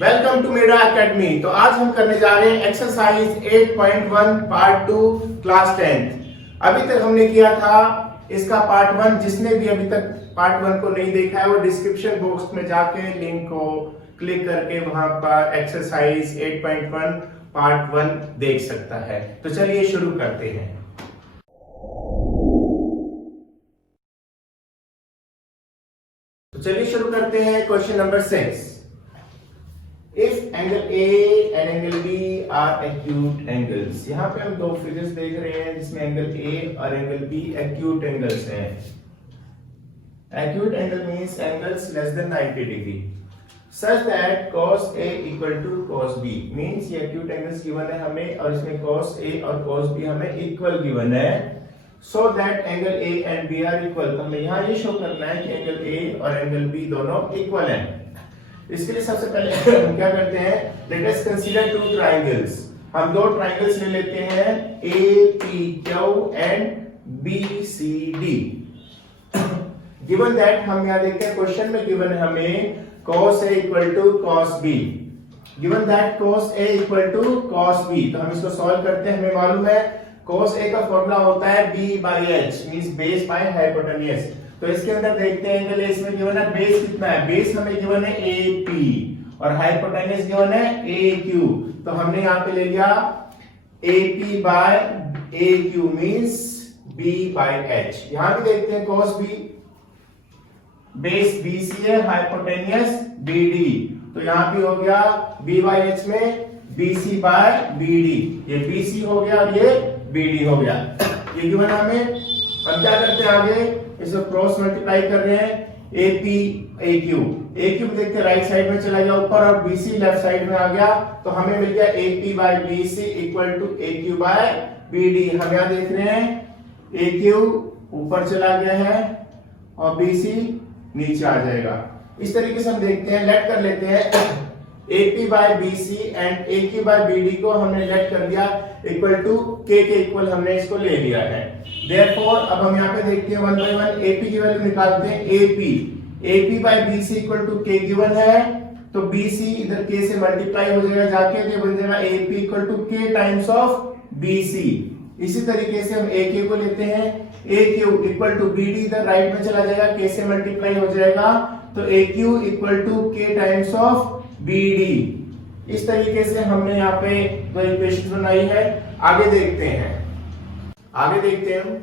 Welcome to मेरा academy. तो आज हम करने जा रहे हैं एक्सरसाइज 8.1 पार्ट 2 क्लास 10th। अभी तक हमने किया था इसका पार्ट 1। जिसने भी अभी तक पार्ट 1 को नहीं देखा है वो डिस्क्रिप्शन बॉक्स में जाके लिंक को क्लिक करके वहां पर एक्सरसाइज 8.1 पार्ट 1 देख सकता है। तो चलिए शुरू करते हैं। तो चलिए शुरू करते हैं question number 6। If angle A and angle B are acute angles, यहाँ पे हम दो फिगर्स देख रहे हैं जिसमें एंगल A और एंगल B acute angles हैं। Acute angle means angles less than 90 degree, such that cos A equal to cos B means ये acute angles given है हमें और इसमें cos A और cos B हमें equal given है। So that angle A and B are equal। तो हमें यहाँ ये शो करना है कि एंगल A और एंगल B दोनों इक्वल हैं। इसके लिए सबसे पहले हम क्या करते हैं, let us consider two triangles. हम दो ट्रायंगल्स ले लेते हैं APQ and BCD। Given that हम यहां देखते हैं क्वेश्चन में गिवन है हमें cos A equal to cos B। Given that cos A equal to cos B, तो हम इसको सॉल्व करते हैं। हमें मालूम है cos A का फॉर्मूला होता है B/H means base by hypotenuse. तो इसके अंदर देखते हैं एंगल इसमें गिवन है बेस कितना है, बेस हमें गिवन है AP और हाइपोटेन्यूज गिवन है AQ। तो हमने यहाँ पे ले लिया AP/AQ मींस B/H। यहाँ भी देखते हैं cos B, बेस BC है, हाइपोटेन्यूज BD। तो यहाँ भी हो गया B/H में BC/BD। ये BC हो गया और ये BD हो गया। ये गिवन हमें, हम क्या करते हैं आगे, इसको क्रॉस मल्टीप्लाई कर रहे हैं AP AQ। AQ देखते हैं राइट साइड में चला गया ऊपर और BC लेफ्ट साइड में आ गया। तो हमें मिल गया AP/BC इक्वल टू AQ/BD। हम यहाँ देख रहे हैं AQ ऊपर चला गया है और BC नीचे आ जाएगा। इस तरीके से हम देखते हैं, लेट कर लेते हैं AP/BC एंड AQ/BD को हमने लेट कर दिया इक्वल टू K के इक्वल हमने इसको ले लिया है। Therefore अब हम यहाँ पे देखते हैं 1 by 1 AP की वैल्यू निकालते हैं। AP/BC equal to K given है, तो BC इधर K से मल्टीप्लाई हो जाएगा जाके, तो बन जाएगा AP equal to K times of BC। इसी तरीके से हम AK को लेते हैं, AQ इक्वल टू BD इधर राइट में चला जाएगा, K से मल्टीप्लाई हो जाएगा, तो AQ equal to K times of BD। इस तरीके से हमने यहाँ पे दो इक्वेशन बनाई है। आगे देखते हैं हम।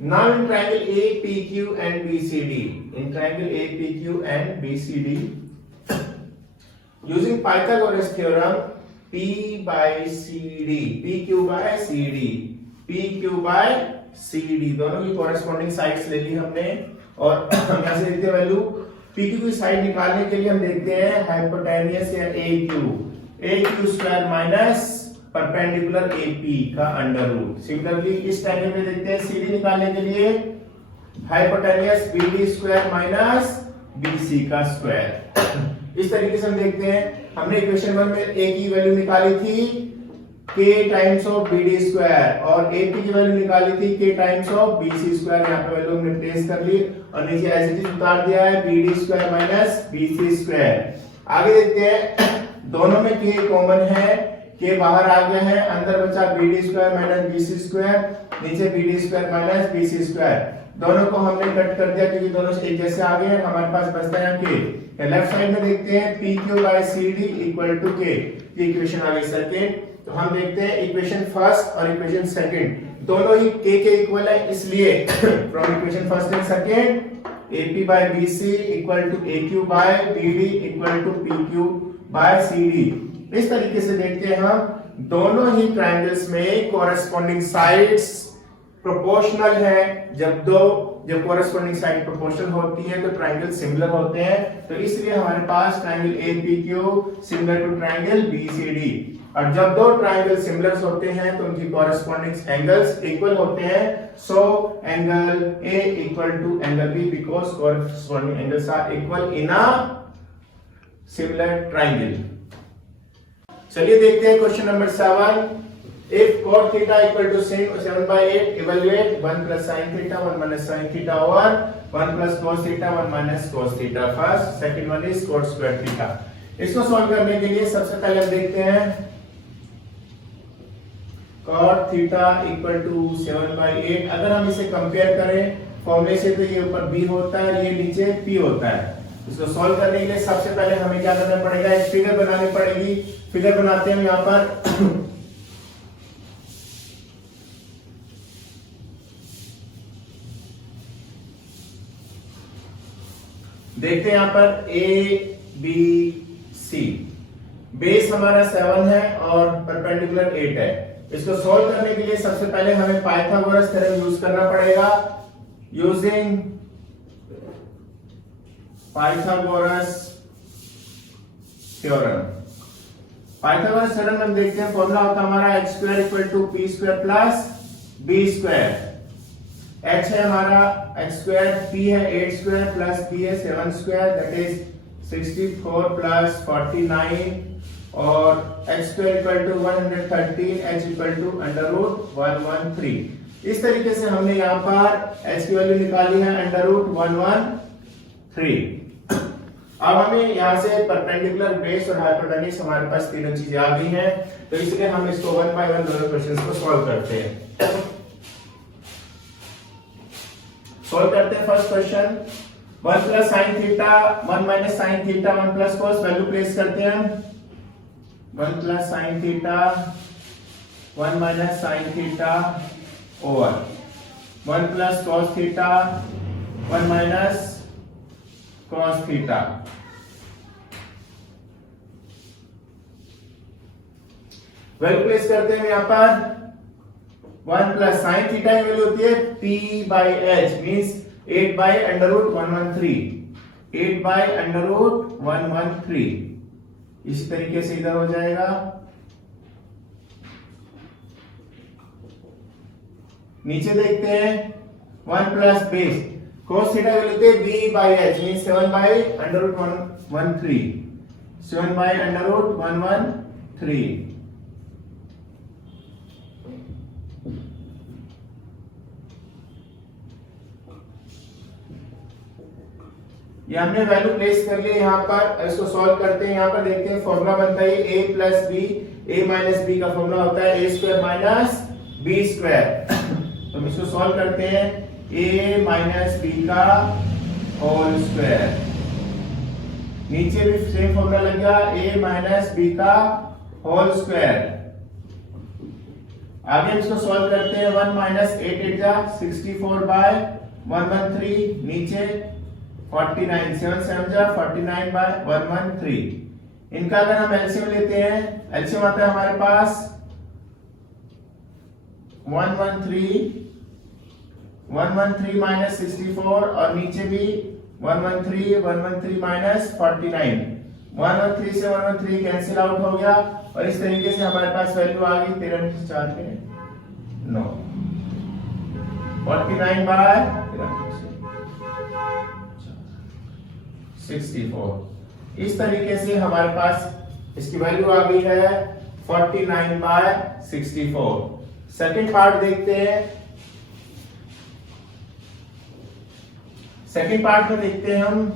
Now in triangle APQ and BCD, in triangle APQ and BCD, using Pythagoras theorem, PQ/CD दोनों की कॉरेस्पॉन्डिंग साइड्स ले ली हमने और हम यहाँ से देखते हैं वैल्यू PQ की साइड निकालने के लिए हम देखते हैं हाइपोटेन्यूज या AQ square minus perpendicular AP का अंडर रूट। सिमिलरली इस ट्रायंगल में देखते हैं CD निकालने के लिए hypotenuse BD square minus BC का स्क्वायर। इस तरीके से हम देखते हैं, हमने इक्वेशन 1 में A की वैल्यू निकाली थी K times of BD square और AP की वैल्यू निकाली थी K times of BC square. यहाँ पे वैल्यू हमने प्लेस कर ली और नीचे एज इट इज उतार दिया है BD square minus BC square. आगे देखते हैं, दोनों में K कॉमन है, K बाहर आ गया है, अंदर बचा BD square minus BC square, नीचे BD square minus BC square. दोनों को हमने कट कर दिया क्योंकि दोनों एक जैसे आ गए हैं। हमारे पास बचता है K। लेफ्ट साइड में देखते हैं PQ/CD इक्वल टू K। ये इक्वेशन आ गई सेकंड। तो हम देखते हैं इक्वेशन फर्स्ट और इक्वेशन सेकंड दोनों ही K के इक्वल है, इसलिए from equation first and second AP/BC equal to AQ/BD equal to PQ/CD। इस तरीके से देखते हैं हम दोनों ही ट्रायंगल्स में कोरेस्पॉन्डिंग साइड्स प्रोपोर्शनल है। जब कोरेस्पॉन्डिंग साइड प्रोपोर्शनल होती है तो ट्रायंगल सिमिलर होते हैं। तो इसलिए हमारे पास triangle APQ similar to triangle BCD। और जब दो ट्रायंगल सिमिलर होते हैं तो उनकी कोरेस्पॉन्डिंग एंगल्स इक्वल होते हैं। So angle A equal to angle B because corresponding angles are equal in a similar triangle. चलिए देखते हैं question number 7। If cot theta equal to 7/8, evaluate 1 plus sin theta 1 minus sin theta over 1 plus cos theta 1 minus cos theta। First, second one is cot square theta। इसको solve करने के लिए सबसे पहले हम देखते हैं cot थीटा इक्वल टू 7/8। अगर हम इसे कंपेयर करें फॉर्मूले से तो ये ऊपर b होता है और ये नीचे p होता है। इसको सॉल्व करने के लिए सबसे पहले हमें क्या करना पड़ेगा, एक फिगर बनानी पड़ेगी। फिगर बनाते हैं यहाँ पर देखते हैं यहाँ पर ए बी सी, बेस हमारा 7 है और परपेंडिकुलर 8 है। इसको सॉल्व करने के लिए सबसे पहले हमें पाइथागोरस थ्योरम यूज करना पड़ेगा। Using Pythagoras theorem, Pythagoras theorem हम देखते हैं फॉर्मूला होता है हमारा h square equal to p square plus b square. h है हमारा x स्क्वायर, p है 8 स्क्वायर प्लस b है 7 स्क्वायर, दैट इज 64 प्लस 49 और x square equal to 113, h equal to under root 113। इस तरीके से हमने यहाँ पर h की वैल्यू निकाली है अंडर रूट 113। अब हमें यहाँ से परपेंडिकुलर बेस और हाइपोटेन्यूज हमारे पास तीनों चीजें आ गई हैं, तो इसलिए हम इसको वन बाय वन दोनों क्वेश्चंस को सॉल्व करते हैं। सॉल्व करते हैं first question. 1 plus sine theta 1 minus sine theta 1 plus cos, value place करते हैं। 1 plus sine theta 1 minus sine theta over 1 plus cos theta 1 minus cos theta. Value place करते हैं यहाँ पर 1 प्लस साइन थीटा की value होती है p by h, means 8 by under root 113, 8 by under root 113। इसी तरीके से इधर हो जाएगा। नीचे देखते हैं 1 प्लस बेस cos थीटा की वैल्यू होती है b by h, means 7 by under root 113, 7 by under root 113। ये हमने वैल्यू प्लेस कर लिए यहाँ पर। इसको सॉल्व करते हैं। यहाँ पर देखते हैं फॉर्मूला बनता है a plus b, a minus b का फॉर्मूला होता है a square minus b square. तो हम इसको सॉल्व करते हैं a माइनस बी का होल स्क्वायर। नीचे भी सेम फॉर्मूला लग गया a माइनस बी का होल स्क्वायर। आगे इसको सॉल्व करते हैं 1 माइनस 8 8 जा 64 बाय 113, नीचे 49, 7 7 जा 49 बाय 113। इनका अगर हम एलसीएम लेते हैं, एलसीएम आता है हमारे पास 113 माइनस 64 और नीचे भी 113 माइनस 49, 113 से 113 कैंसिल आउट हो गया और इस तरीके से हमारे पास वैल्यू आ गई 13 में 4 के 9, 49 बाय 64। इस तरीके से हमारे पास इसकी वैल्यू आ गई है 49 बाय 64। सेकंड पार्ट देखते हैं। सेकंड पार्ट में देखते हैं हम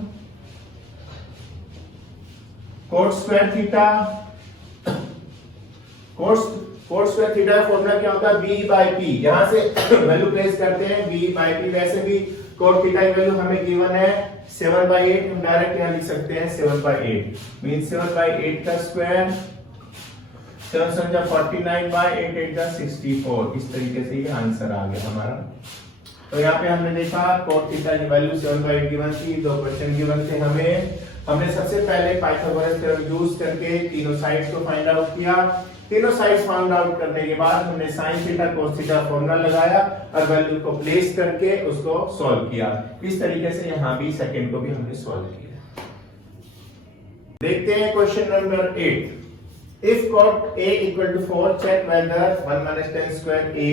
coat square theta. Coat square theta का फॉर्मूला क्या होता है b बाई p। यहां से वैल्यू प्लेस करते हैं b बाई p। वैसे भी कोट थीटा की वैल्यू हमें गिवन है 7/8, हम डायरेक्ट यहां लिख सकते हैं 7/8, मींस 7/8 का स्क्वायर 7 7 49 बाय 8 8 का 64। इस तरीके से ये आंसर आ गया हमारा। तो यहाँ पे हमने देखा कोट थीटा की वैल्यू 7/8 गिवन थी। दो क्वेश्चन गिवन थे हमें। हमने सबसे पहले पाइथागोरस थ्योरम यूज करके तीनों साइड्स को फाइंड आउट किया। तीनों साइड्स फाइंड आउट करने के बाद हमने sine theta cos theta formula लगाया और वैल्यू को प्लेस करके उसको सॉल्व किया। इस तरीके से यहाँ भी सेकंड को भी हमने सॉल्व किया। देखते हैं question number 8। If cot a equal to 4, check whether 1 minus tan square a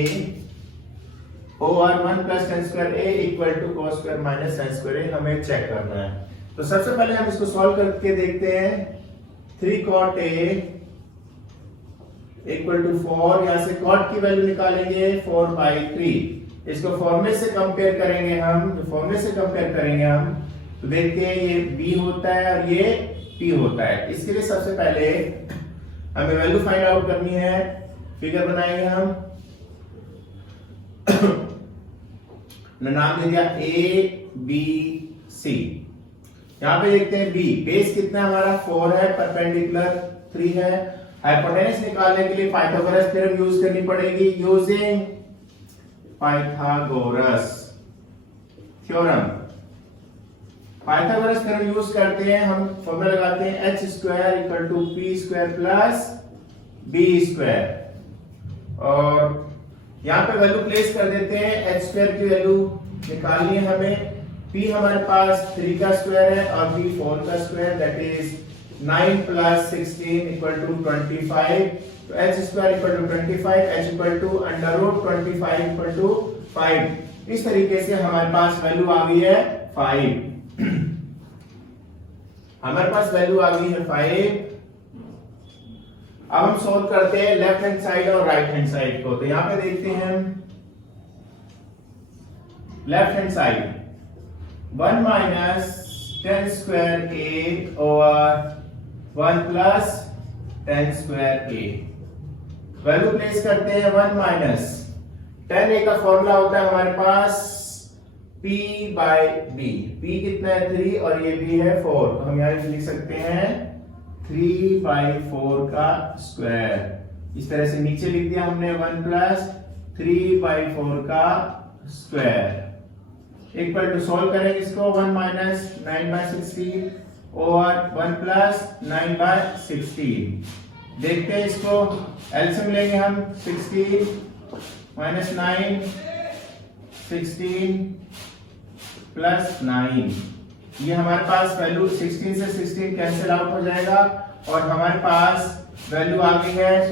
over 1 plus tan square a equal to cos square minus sin square a हमें चेक करना है। तो सबसे पहले हम इसको सॉल्व करके देखते हैं। 3 cot a इक्वल टू 4, यहां से cot की वैल्यू निकालेंगे 4/3। इसको फॉर्मूले से कंपेयर करेंगे हम। तो फॉर्मूले से कंपेयर करेंगे हम तो देखते हैं ये b होता है और ये p होता है। इसके लिए सबसे पहले हमें वैल्यू फाइंड आउट करनी है। फिगर बनाएंगे हम, नाम दे दिया a b c। यहां पे देखते हैं b बेस कितना है हमारा 4 है, परपेंडिकुलर 3 है। हाइपोटेनस निकालने के लिए पाइथागोरस थ्योरम यूज करनी पड़ेगी। Using Pythagoras theorem, Pythagoras theorem use करते हैं हम, फॉर्मूला लगाते हैं h square equal to p square plus b square, और यहां पे वैल्यू प्लेस कर देते हैं। h स्क्वायर की वैल्यू निकालनी है हमें। p हमारे पास 3 का स्क्वायर है और b 4 का square, that is 9 plus 16 equal to 25। तो h square equal to 25, h equal to under root 25 equal to 5। इस तरीके से हमारे पास वैल्यू आ गई है 5। हमारे पास वैल्यू आ गई है 5। अब हम सॉल्व करते हैं लेफ्ट हैंड साइड और राइट हैंड साइड को। तो यहां पे देखते हैं हम left hand side 1 minus 10 square a over 1 plus 10 square a। Value place करते हैं 1 माइनस 10a का फॉर्मूला होता है हमारे पास p बाय b। p कितना है 3 और ये b है 4, तो हम यहां लिख सकते हैं 3 बाय 4 का स्क्वायर। इस तरह से नीचे लिख दिया हमने 1 प्लस 3 बाय 4 का स्क्वायर इक्वल टू, सॉल्व करेंगे इसको, 1 minus 9 by 16 over 1 plus 9 by 16। देखते हैं इसको, एलसीएम लेंगे हम। 16 माइनस 9, 16 प्लस 9, ये हमारे पास वैल्यू 16 से 16 कैंसिल आउट हो जाएगा और हमारे पास वैल्यू आ गई है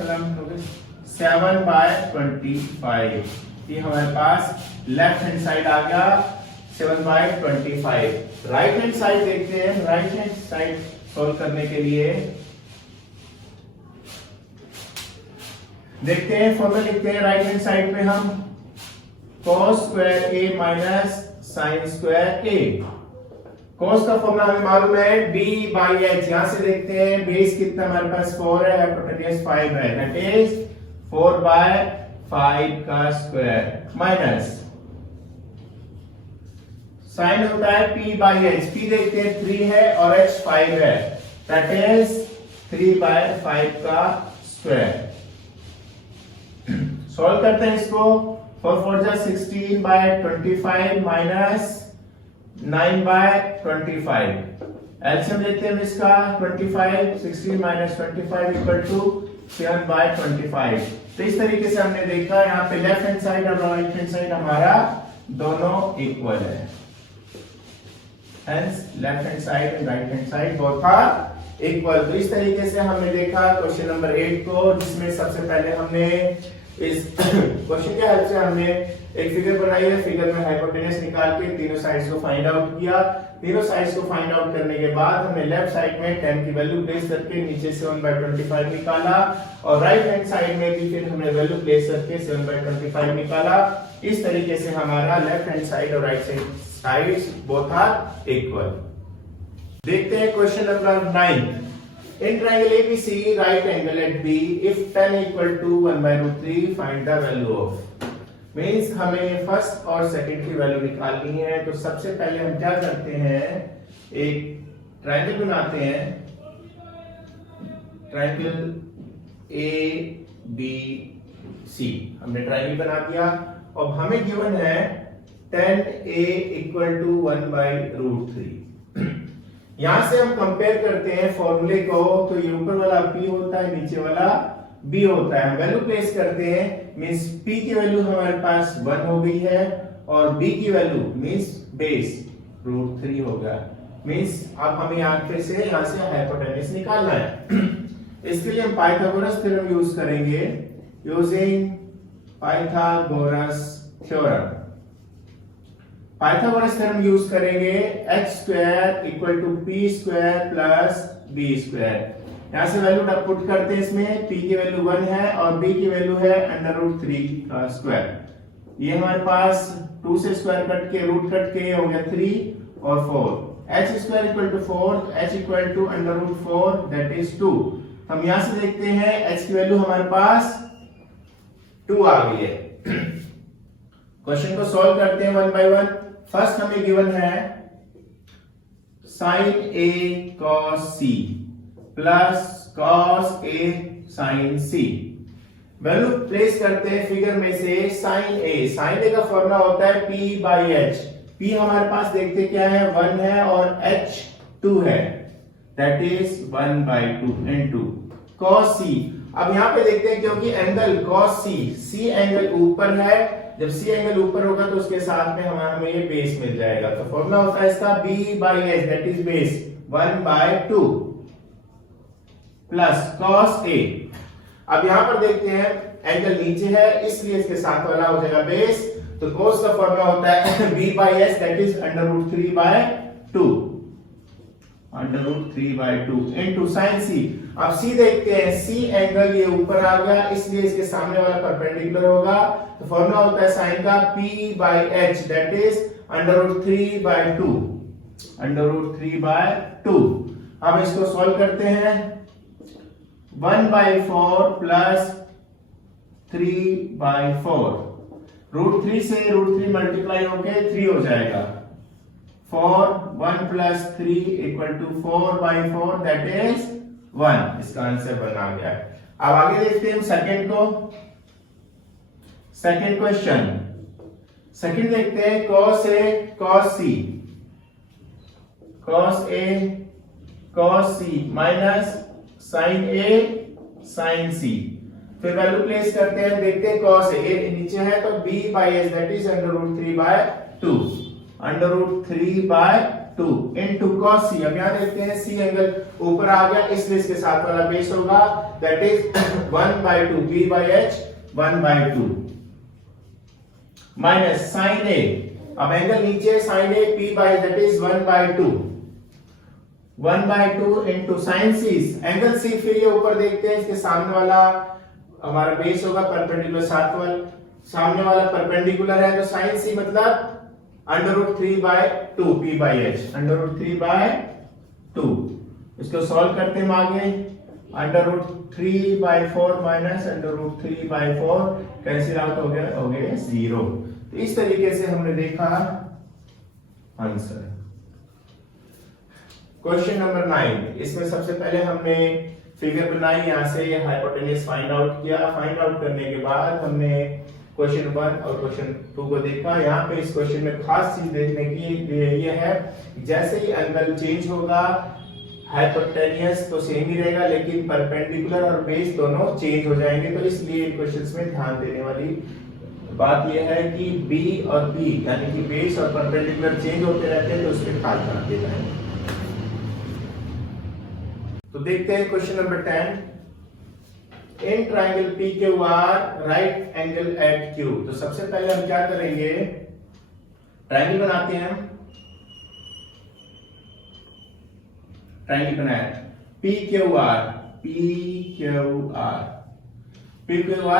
7 बाय 25। ये हमारे पास लेफ्ट हैंड साइड आ गया 7 बाय 25। राइट हैंड साइड देखते हैं। राइट हैंड साइड सॉल्व करने के लिए देखते हैं, फॉर्मूला लिखते हैं राइट हैंड साइड पे हम cos square a minus sine square a। cos का फॉर्मूला हमें मालूम है b बाई h। यहां से देखते हैं बेस कितना हमारे पास 4 है, हाइपोटेन्यूज 5 है, दैट इज 4 बाय 5 का स्क्वायर माइनस साइन होता है p बाई h। p देखते हैं 3 है और h 5 है, दैट इज 3 बाय 5 का स्क्वायर। सॉल्व करते हैं इसको, 4 4 जा 16 बाय 25 माइनस 9 बाय 25। एलसीएम लेते हैं इसका 25, 16 माइनस 25 इक्वल टू 7 बाय 25। तो इस तरीके से हमने देखा यहाँ पे लेफ्ट हैंड साइड और राइट हैंड साइड हमारा दोनों इक्वल है। Hence, left hand side and right hand side both are equal। तो इस तरीके से हमने देखा क्वेश्चन नंबर 8 को, जिसमें सबसे पहले हमने इस क्वेश्चन के हेल्प से हमने एक फिगर बनाई है। फिगर में हाइपोटेनस निकाल के तीनों साइड्स को फाइंड आउट किया। तीनों साइड्स को फाइंड आउट करने के बाद हमने लेफ्ट साइड में 10 की वैल्यू प्लेस करके नीचे 7 बाय 25 निकाला और राइट हैंड साइड में भी फिर हमने वैल्यू प्लेस करके 7 बाय 25 निकाला। इस तरीके से हमारा लेफ्ट हैंड साइड और right side sides both are equal। देखते हैं question number 9। In triangle ABC, right angle at B, if tan equal to 1 by root 3, find the value of। Means हमें फर्स्ट और सेकंड की value निकालनी है। तो सबसे पहले हम क्या करते हैं, एक ट्रायंगल बनाते हैं, ट्रायंगल ABC। हमने ट्रायंगल बना दिया और हमें गिवन है tan A equal to 1 by root 3। यहां से हम कंपेयर करते हैं फॉर्मूले को, तो ये ऊपर वाला P होता है, नीचे वाला B होता है। हम वैल्यू प्लेस करते हैं, मींस P की वैल्यू हमारे पास 1 हो गई है और B की वैल्यू मींस बेस रूट 3 होगा। मींस अब हमें यहां से हाइपोटेन्यूज निकालना है। इसके लिए हम पाइथागोरस थ्योरम यूज करेंगे। Using Pythagoras theorem, Pythagoras theorem use करेंगे h square equal to p square plus b square. यहां से वैल्यू पुट करते हैं, इसमें p की वैल्यू 1 है और b की वैल्यू है अंडर रूट 3 का स्क्वायर। ये हमारे पास 2 से स्क्वायर कट के रूट कट के हो गया 3 और 4। h square equal to 4, h equal to under root 4 that is 2। हम यहां से देखते हैं h की वैल्यू हमारे पास 2 आ गई है। क्वेश्चन को सॉल्व करते हैं वन बाय वन। फर्स्ट हमें गिवन है sin a cos c plus cos a sin c। Value place करते हैं फिगर में से sin a का फॉर्मूला होता है p बाई h। p हमारे पास देखते क्या है 1 है और h 2 है that is 1 by 2 into cos c। अब यहां पे देखते हैं क्योंकि एंगल cos c एंगल ऊपर है, जब c एंगल ऊपर होगा तो उसके साथ में हमें ये बेस मिल जाएगा। तो फॉर्मूला होता है इसका b by h that is base 1 by 2 plus cos a। अब यहां पर देखते हैं एंगल नीचे है इसलिए इसके साथ वाला हो जाएगा बेस, तो cos का फॉर्मूला होता है b by h that is under root 3 by 2 under root 3 by 2 into sin c। अब c देखते हैं c एंगल ये ऊपर आ गया इसलिए इसके सामने वाला परपेंडिकुलर होगा, तो फॉर्मूला होता है sin का p by h that is under root 3 by 2 under root 3 by 2। अब इसको सॉल्व करते हैं 1 बाई 4 प्लस 3 बाई 4, रूट 3 से रूट 3 मल्टीप्लाई होके 3 हो जाएगा। 4 1 plus 3 equal to 4 by 4 that is 1। इसका आंसर 1 आ गया। अब आगे देखते हैं सेकंड को। सेकंड क्वेश्चन, सेकंड देखते हैं cos a cos c, cos a cos c minus sin a sin c। फिर वैल्यू प्लेस करते हैं, देखते हैं cos a नीचे है तो b by h that is under root 3 by 2 under root 3 by 2 into cos c। अब यहां देखते हैं c एंगल ऊपर आ गया इसलिए इसके साथ वाला बेस होगा that is 1 by 2 b by h 1 by 2 minus sin a। अब एंगल नीचे sin a p by that is 1 by 2 1 by 2 into sin c। Angle c फिर ये ऊपर देखते हैं इसके सामने वाला हमारा बेस होगा परपेंडिकुलर, सामने वाला परपेंडिकुलर है तो sin c मतलब under root 3 by 2 p by h under root 3 by 2। इसको सॉल्व करते हैं आगे, under root 3 by 4 minus under root 3 by 4 cancel out हो गया 0। तो इस तरीके से हमने देखा आंसर। क्वेश्चन नंबर 9, इसमें सबसे पहले हमने फिगर बनाई, यहां से हाइपोटेन्यूज फाइंड आउट किया। फाइंड आउट करने के बाद हमने क्वेश्चन 1 और क्वेश्चन 2 को देखा। यहाँ पे इस क्वेश्चन में खास चीज देखने की ये है, जैसे ही एंगल चेंज होगा हाइपोटेन्यूज तो सेम ही रहेगा लेकिन परपेंडिकुलर और बेस दोनों चेंज हो जाएंगे। तो इसलिए इन क्वेश्चंस में ध्यान देने वाली बात यह है कि b और p यानी कि बेस और परपेंडिकुलर चेंज होते रहते हैं तो उसमें खास ध्यान देना है। तो देखते हैं question number 10। In triangle PQR right angle at Q। तो सबसे पहले हम क्या करेंगे, ट्राइंगल बनाते हैं। ट्राइंगल बनाया PQR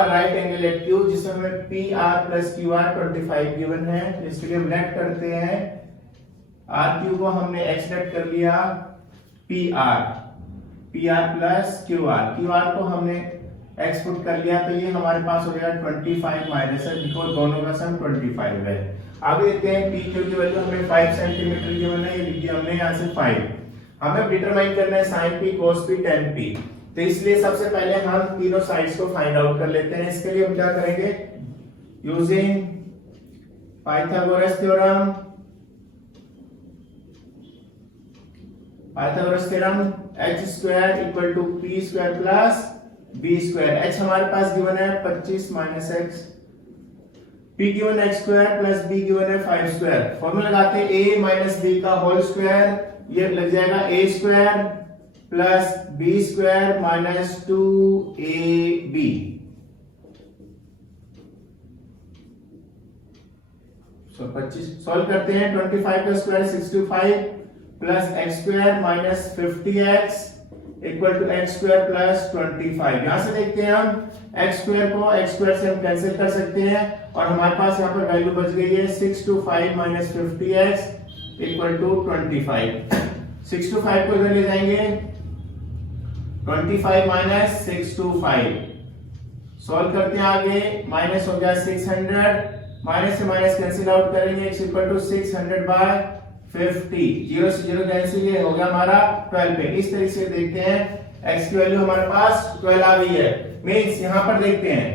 right angle at Q, जिसमें हमें PR प्लस QR 25 गिवन है। तो इसके लिए हम लेट करते हैं, RQ को हमने x लेट कर लिया, PR प्लस QR को हमने x पुट कर लिया, तो ये हमारे पास हो गया 25 माइनस है बिकॉज़ दोनों का सम 25 है। आगे देखते हैं PQ की वैल्यू हमें 5 सेंटीमीटर गिवन है, ये लिख दिया हमने यहां से 5। हमें डिटरमाइन करना है sin p cos p tan p। तो इसलिए सबसे पहले हम तीनों साइड्स को फाइंड आउट कर लेते हैं। इसके लिए हम क्या करेंगे, using Pythagoras theorem, h square equal to p square plus b square. h हमारे पास गिवन है 25 माइनस x, p गिवन है x square plus b given है 5 स्क्वायर। फॉर्मूला लगाते हैं a माइनस b का होल स्क्वायर, ये लग जाएगा a square plus b square minus 2ab। So 25 solve करते हैं, 25 का square 65 plus x square minus 50x equal to x square plus 25। यहां से देखते हैं हम x स्क्वायर को x स्क्वायर से हम कैंसिल कर सकते हैं और हमारे पास यहाँ पर वैल्यू बच गई है 625 minus 50x equal to 25। 6 to 5 को इधर ले जाएंगे, 25 माइनस 6 to 5 सॉल्व करते हैं आगे, माइनस हो गया 600, माइनस से माइनस कैंसिल आउट करेंगे, x इक्वल टू 600 बाय 50, 0 से 0 कैंसिल, ये हो गया हमारा 12 पे। इस तरीके से देखते हैं x की वैल्यू हमारे पास 12 आ गई है। मींस यहां पर देखते हैं,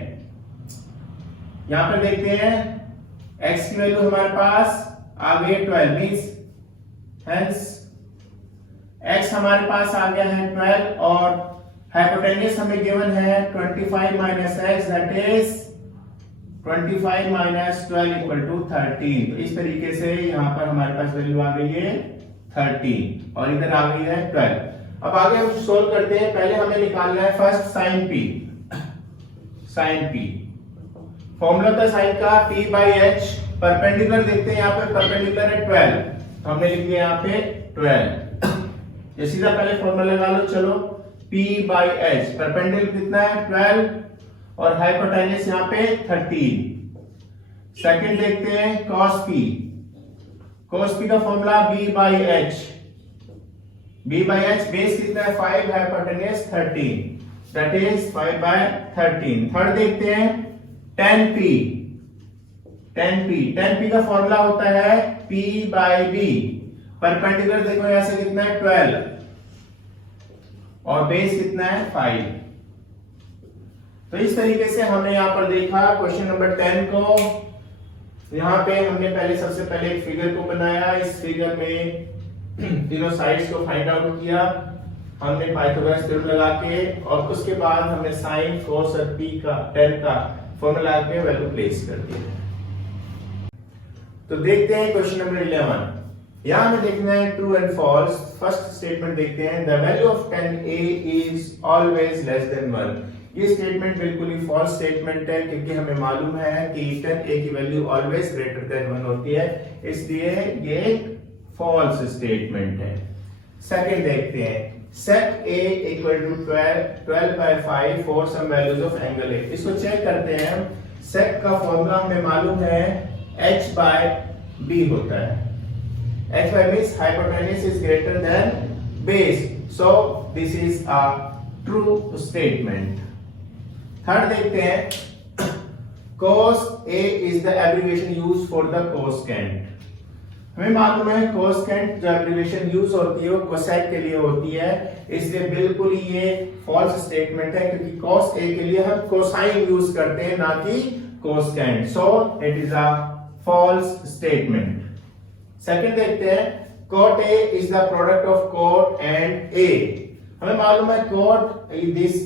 यहां पर देखते हैं x की वैल्यू हमारे पास आ गई है 12, मींस हेंस x हमारे पास आ गया है 12 और हाइपोटेन्यूज हमें गिवन है 25 minus x that is 25 minus 12 equal to 13। तो इस तरीके से यहां पर हमारे पास वैल्यू आ गई है 13 और इधर आ गई है 12। अब आगे हम सोल्व करते हैं। पहले हमें निकालना है first sine p। Sine p formula था साइन का p बाई h, परपेंडिकुलर देखते हैं, यहाँ पे परपेंडिकुलर है 12, तो हमने लिख दिया यहाँ पे 12। ये सीधा पहले फॉर्मूला लगा लो, चलो p बाई h, परपेंडिकुलर कितना है 12 और हाइपोटेन्यूज यहाँ पे 13। सेकंड देखते हैं cos p। cos p का formula b by h, b by h base कितना है 5, hypotenuse 13, that is 5 by 13। Third देखते हैं tan p। tan p का फॉर्मूला होता है p बाई b, परपेंडिकुलर देखो यहां से कितना है 12 और बेस कितना है 5। तो इस तरीके से हमने यहां पर देखा क्वेश्चन नंबर 10 को। यहां पे हमने पहले सबसे पहले एक फिगर को बनाया, इस फिगर में तीनों साइड्स को फाइंड आउट किया हमने पाइथागोरस थ्योरम लगा के, और उसके बाद हमने साइन cos और p का tan का फॉर्मूला लगा के वैल्यू प्लेस कर दिया। तो देखते हैं क्वेश्चन नंबर 11। यहां हमें देखना है true and false. First statement देखते हैं, the value of tan a is always less than 1। ये स्टेटमेंट बिल्कुल ही फॉल्स स्टेटमेंट है, क्योंकि हमें मालूम है कि tan a की वैल्यू ऑलवेज ग्रेटर देन 1 होती है, इसलिए ये एक फॉल्स स्टेटमेंट है। सेकंड देखते हैं, set a equal to 12 by 5 for some values of angle a। इसको चेक करते हैं हम। sec का फॉर्मूला हमें मालूम है h by b होता है। h by means hypotenuse is greater than base, so this is a true statement। Third देखते हैं, cos a is the abbreviation used for the cosecant। हमें मालूम है कोसेकेंट जो एब्रिविएशन यूज होती है वो कोसेक के लिए होती है, इसलिए बिल्कुल ही ये फॉल्स स्टेटमेंट है, क्योंकि cos a के लिए हम कोसाइन यूज करते हैं ना कि cosecant, so it is a false statement. Second देखते हैं, cot a is the product of cot and a। हमें मालूम है cot दिस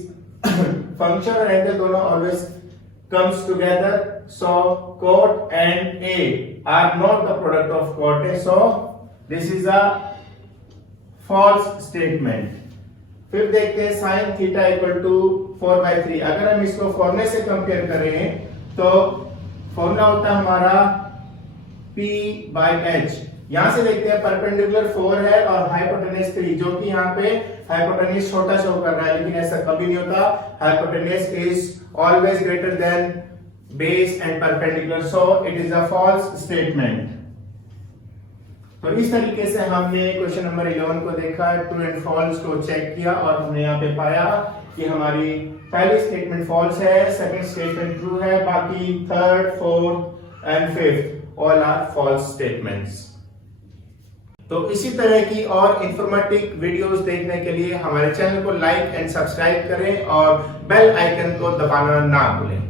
फंक्शन और एंगल दोनों always comes together, so cot and a are not the product of cot a, so this is a false statement। फिर देखते हैं sin theta equal to 4 by 3। अगर हम इसको फॉर्मूले से कंपेयर करें तो फॉर्मूला होता है हमारा p by h। यहां से देखते हैं परपेंडिकुलर 4 है और हाइपोटेन्यूज 3, जो कि यहाँ पे हाइपोटेन्यूज छोटा शो कर रहा है, लेकिन ऐसा कभी नहीं होता। Hypotenuse is always greater than base and perpendicular, so it is a false statement। तो इस तरीके से हमने क्वेश्चन नंबर 11 को देखा, ट्रू एंड फॉल्स को चेक किया और हमने यहाँ पे पाया कि हमारी पहली स्टेटमेंट फॉल्स है, सेकंड स्टेटमेंट ट्रू है, बाकी third, fourth and fifth all are false statements. तो इसी तरह की और इंफॉर्मेटिव वीडियोस देखने के लिए हमारे चैनल को लाइक एंड सब्सक्राइब करें और बेल आइकन को दबाना ना भूलें।